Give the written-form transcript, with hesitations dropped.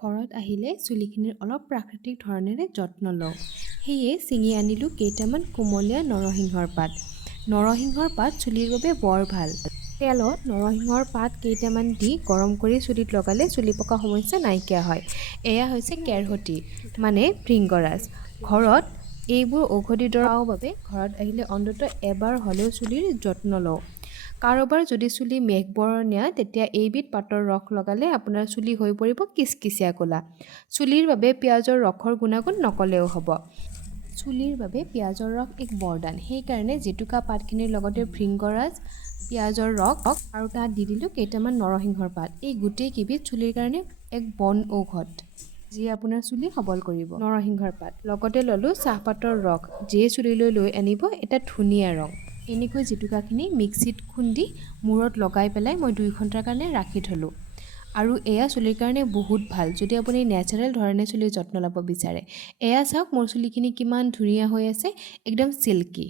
ঘৰত আহিলে চুলিখিনিৰ অলপ প্ৰাকৃতিক ধৰণেৰে যত্ন লওঁ। সেয়ে ছিঙি আনিলোঁ কেইটামান কুমলীয়া নৰসিংহৰ পাত। নৰসিংহৰ পাত চুলিৰ বাবে বৰ ভাল। তেলত নৰসিংহৰ পাত কেইটামান দি গৰম কৰি চুলিত লগালে চুলি পকা সমস্যা নাইকিয়া হয়। এয়া হৈছে কেৰহতী মানে ভৃংগৰাজ। ঘৰত এইবোৰ ঔষধি দৰৱ পাওঁ বাবে ঘৰত আহিলে অন্ততঃ এবাৰ হ'লেও চুলিৰ যত্ন লওঁ। কাৰোবাৰ যদি চুলি মেঘবৰণীয়া তেতিয়া এইবিধ পাতৰ ৰস লগালে আপোনাৰ চুলি হৈ পৰিব কিচকিচিয়া ক'লা। চুলিৰ বাবে পিঁয়াজৰ ৰসৰ গুণাগুণ নকলেও হ'ব। চুলিৰ বাবে পিঁয়াজৰ ৰস এক বৰদান। সেইকাৰণে জেতুকা পাতখিনিৰ লগতে ভৃংগৰাজ, পিঁয়াজৰ ৰস আৰু তাত দি দিলোঁ কেইটামান নৰসিংহৰ পাত। এই গোটেইকেইবিধ চুলিৰ কাৰণে এক বন ঔষধ, যিয়ে আপোনাৰ চুলি সবল কৰিব। নৰসিংহৰ পাত লগতে ল'লোঁ চাহপাতৰ ৰস, যিয়ে চুলিলৈ লৈ আনিব এটা ধুনীয়া ৰং। এনেকৈ জেতুকাখিনি মিক্সিত খুন্দি মূৰত লগাই পেলাই মই 2 ঘণ্টাৰ কাৰণে ৰাখি থ'লোঁ। আৰু এয়া চুলিৰ কাৰণে বহুত ভাল যদি আপুনি নেচাৰেল ধৰণে চুলিৰ যত্ন ল'ব বিচাৰে। এয়া চাওক মোৰ চুলিখিনি কিমান ধুনীয়া হৈ আছে, একদম চিল্কি।